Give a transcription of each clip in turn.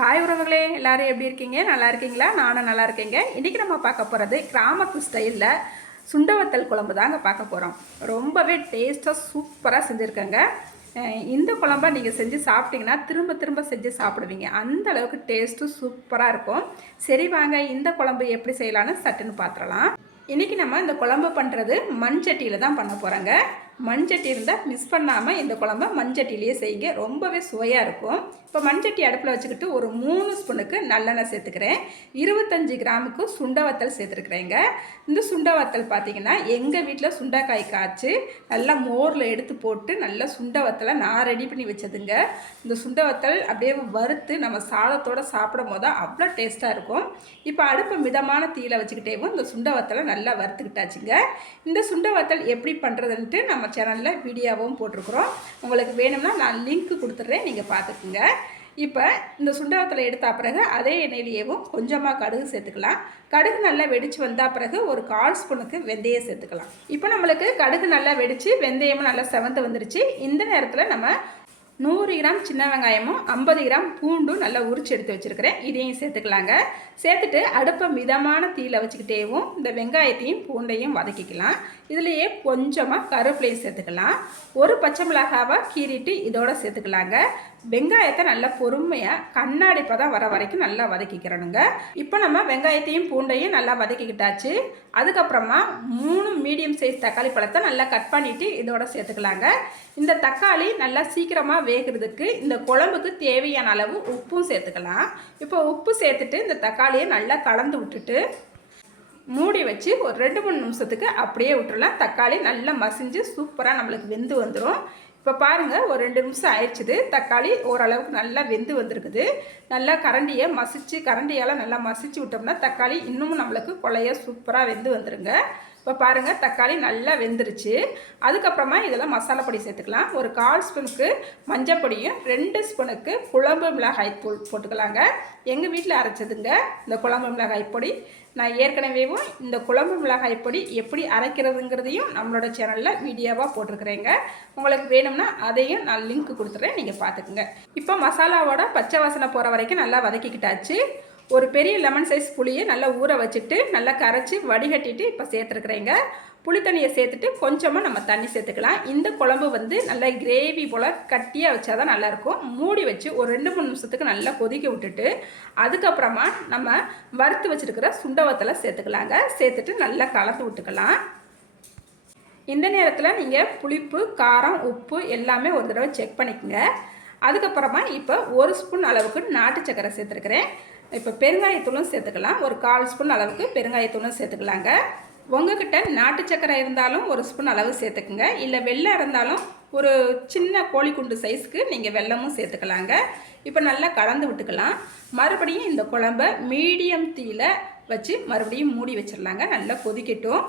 Hi உறவுகளே, எல்லோரும் எப்படி இருக்கீங்க? நல்லா இருக்கீங்களா? நானும் நல்லா இருக்கேங்க. இன்றைக்கி நம்ம பார்க்க போகிறது கிராமத்து ஸ்டைலில் சுண்டவத்தல் குழம்பு தாங்க பார்க்க போகிறோம். ரொம்பவே டேஸ்ட்டாக சூப்பராக செஞ்சுருக்கேங்க. இந்த குழம்பை நீங்கள் செஞ்சு சாப்பிட்டீங்கன்னா திரும்ப திரும்ப செஞ்சு சாப்பிடுவீங்க. அந்த அளவுக்கு டேஸ்ட்டு சூப்பராக இருக்கும். சரி வாங்க, இந்த குழம்பு எப்படி செய்யலான்னு சட்டுன்னு பார்த்துடலாம். இன்றைக்கி நம்ம இந்த குழம்பு பண்ணுறது மண்சட்டியில் தான் பண்ண போகிறோங்க. மண்சட்டி இருந்தால் மிஸ் பண்ணாமல் இந்த குழம்பை மண்சட்டிலேயே செய்யுங்க. ரொம்பவே சுவையாக இருக்கும். இப்போ மண்சட்டி அடுப்பில் வச்சுக்கிட்டு ஒரு 3 ஸ்பூனுக்கு நல்லெண்ணெய் சேர்த்துக்கிறேன். 25 கிராமுக்கு சுண்டவத்தல் சேர்த்துருக்குறேங்க. இந்த சுண்டவத்தல் பார்த்திங்கன்னா எங்கள் வீட்டில் சுண்டைக்காய் காய்ச்சி நல்லா மோரில் எடுத்து போட்டு நல்லா சுண்டவத்தலை நான் ரெடி பண்ணி வச்சதுங்க. இந்த சுண்டவத்தல் அப்படியே வறுத்து நம்ம சாதத்தோடு சாப்பிடும் போது அவ்வளோ டேஸ்ட்டாக இருக்கும். இப்போ அடுப்பை மிதமான தீயில் வச்சுக்கிட்டேவும் இந்த சுண்டவத்தலை நல்லா வறுத்துக்கிட்டாச்சுங்க. இந்த சுண்டவத்தல் எப்படி பண்ணுறதுன்ட்டு நம்ம சேனலில் வீடியோவும் போட்டிருக்கிறோம். உங்களுக்கு வேணும்னா நான் லிங்க் கொடுத்துட்றேன், நீங்கள் பார்த்துக்குங்க. இப்போ இந்த சுண்டவத்தலை எடுத்த பிறகு அதே எண்ணெயிலேயும் கொஞ்சமாக கடுகு சேர்த்துக்கலாம். கடுகு நல்லா வெடித்து வந்தால் பிறகு ஒரு 1/4 ஸ்பூனுக்கு வெந்தயம் சேர்த்துக்கலாம். இப்போ நம்மளுக்கு கடுகு நல்லா வெடித்து வெந்தயமும் நல்லா செவந்து வந்துருச்சு. இந்த நேரத்தில் நம்ம 100 கிராம் சின்ன வெங்காயமும் 50 கிராம் பூண்டும் நல்லா உரிச்சு எடுத்து வச்சுருக்கிறேன். இதையும் சேர்த்துக்கலாங்க. சேர்த்துட்டு அடுப்பை மிதமான தீயில் வச்சுக்கிட்டேவும் இந்த வெங்காயத்தையும் பூண்டையும் வதக்கிக்கலாம். இதுலேயே கொஞ்சமாக கருவேப்பிலையும் சேர்த்துக்கலாம். ஒரு பச்சை மிளகாவை கீறிட்டு இதோட சேர்த்துக்கலாங்க. வெங்காயத்தை நல்லா பொறுமையாக கண்ணாடி பதம் வர வரைக்கும் நல்லா வதக்கிக்கிறணுங்க. இப்போ நம்ம வெங்காயத்தையும் பூண்டையும் நல்லா வதக்கிக்கிட்டாச்சு. அதுக்கப்புறமா 3 மீடியம் சைஸ் தக்காளி பழத்தை நல்லா கட் பண்ணிவிட்டு இதோட சேர்த்துக்கலாங்க. இந்த தக்காளி நல்லா சீக்கிரமாக வேகிறதுக்கு இந்த குழம்புக்கு தேவையான அளவு உப்பும் சேர்த்துக்கலாம். இப்போ உப்பு சேர்த்துட்டு இந்த தக்காளியை நல்லா கலந்து விட்டுட்டு மூடி வச்சு ஒரு 2-3 நிமிஷத்துக்கு அப்படியே விட்டுறலாம். தக்காளி நல்லா மசிஞ்சு சூப்பராக நம்மளுக்கு வெந்து வந்துடும். இப்போ பாருங்கள், ஒரு 2 நிமிஷம் ஆயிடுச்சுது. தக்காளி ஓரளவுக்கு நல்லா வெந்து வந்திருக்குது. நல்லா கரண்டியால் நல்லா மசிச்சு விட்டோம்னா தக்காளி இன்னமும் நம்மளுக்கு கொலைய சூப்பராக வெந்து வந்துருங்க. இப்போ பாருங்கள், தக்காளி நல்லா வெந்துருச்சு. அதுக்கப்புறமா இதெல்லாம் மசாலா பொடி சேர்த்துக்கலாம். ஒரு 1/4 ஸ்பூனுக்கு மஞ்சள் பொடியும் 2 ஸ்பூனுக்கு குழம்பு மிளகாய் தூள் போட்டுக்கலாங்க. எங்கள் வீட்டில் அரைச்சதுங்க இந்த குழம்பு மிளகாய் பொடி. நான் ஏற்கனவேவும் இந்த குழம்பு மிளகாய் பொடி எப்படி அரைக்கிறதுங்கிறதையும் நம்மளோட சேனலில் வீடியோவாக போட்டிருக்கிறேங்க. உங்களுக்கு வேணும்னா அதையும் நான் லிங்க் கொடுத்துட்றேன், நீங்கள் பார்த்துக்குங்க. இப்போ மசாலாவோட பச்சை வாசனை போகிற வரைக்கும் நல்லா வதக்கிக்கிட்டாச்சு. ஒரு பெரிய லெமன் சைஸ் புளியை நல்லா ஊற வச்சுட்டு நல்லா கரைச்சி வடிகட்டிட்டு இப்போ சேர்த்துருக்குறேங்க. புளி தண்ணியை சேர்த்துட்டு கொஞ்சமாக நம்ம தண்ணி சேர்த்துக்கலாம். இந்த குழம்பு நல்லா கிரேவி போல் கட்டியாக வச்சா தான் நல்லாயிருக்கும். மூடி வச்சு ஒரு 2-3 நிமிஷத்துக்கு நல்லா கொதிக்க விட்டுட்டு அதுக்கப்புறமா நம்ம வறுத்து வச்சுருக்கிற சுண்டவத்தலை சேர்த்துக்கலாங்க. சேர்த்துட்டு நல்லா கலந்து விட்டுக்கலாம். இந்த நேரத்தில் நீங்கள் புளிப்பு, காரம், உப்பு எல்லாமே ஒரு தடவை செக் பண்ணிக்கோங்க. அதுக்கப்புறமா இப்போ 1 ஸ்பூன் அளவுக்கு நாட்டு சக்கரை சேர்த்துருக்குறேன். இப்போ பெருங்காயத்தூளும் சேர்த்துக்கலாம். ஒரு 1/4 ஸ்பூன் அளவுக்கு பெருங்காயத்தூளும் சேர்த்துக்கலாங்க. உங்ககிட்ட நாட்டு சக்கரை இருந்தாலும் 1 ஸ்பூன் அளவு சேர்த்துக்குங்க. இல்லை வெல்லம் இருந்தாலும் ஒரு சின்ன கோழிக்குண்டு சைஸ்க்கு நீங்கள் வெல்லமும் சேர்த்துக்கலாங்க. இப்போ நல்லா கலந்து விட்டுக்கலாம். மறுபடியும் இந்த குழம்பை மீடியம் தீயில் வச்சு மறுபடியும் மூடி வச்சிடலாங்க. நல்லா கொதிக்கட்டும்.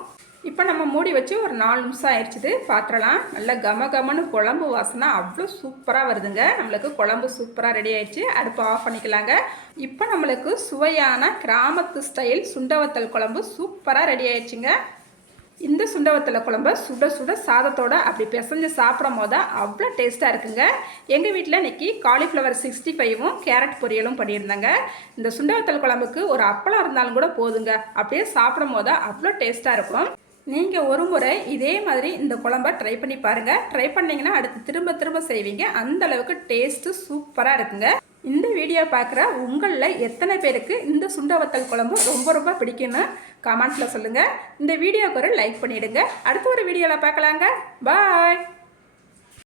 இப்போ நம்ம மூடி வச்சு ஒரு 4 நிமிஷம் ஆயிடுச்சுது. பாத்திரலாம் நல்லா கமன்னு குழம்பு வாசனை அவ்வளோ சூப்பராக வருதுங்க. நம்மளுக்கு குழம்பு சூப்பராக ரெடி ஆயிடுச்சு. அடுப்பு ஆஃப் பண்ணிக்கலாங்க. இப்போ நம்மளுக்கு சுவையான கிராமத்து ஸ்டைல் சுண்டவத்தல் குழம்பு சூப்பராக ரெடி ஆயிடுச்சுங்க. இந்த சுண்டவத்தலை குழம்பு சுட சுட சாதத்தோடு அப்படி பிசைஞ்சு சாப்பிடும் போது அவ்வளோ டேஸ்ட்டாக இருக்குங்க. எங்கள் வீட்டில் இன்றைக்கி காலிஃப்ளவர் 65வும் கேரட் பொரியலும் பண்ணியிருந்தாங்க. இந்த சுண்டவத்தல் குழம்புக்கு ஒரு அப்பளம் இருந்தாலும் கூட போதுங்க. அப்படியே சாப்பிடும் போது அவ்வளோ டேஸ்ட்டாக இருக்கும். நீங்கள் ஒரு முறை இதே மாதிரி இந்த குழம்பை ட்ரை பண்ணி பாருங்கள். ட்ரை பண்ணிங்கன்னா அடுத்து திரும்ப திரும்ப செய்வீங்க. அந்த அளவுக்கு டேஸ்ட்டு சூப்பராக இருக்குங்க. இந்த வீடியோ பார்க்குற உங்களில் எத்தனை பேருக்கு இந்த சுண்டவத்தல் குழம்பு ரொம்ப ரொம்ப பிடிக்குன்னு கமெண்ட்ஸில் சொல்லுங்கள். இந்த வீடியோக்கு ஒரு லைக் பண்ணிவிடுங்க. அடுத்த ஒரு வீடியோவில் பார்க்கலாங்க. பாய்.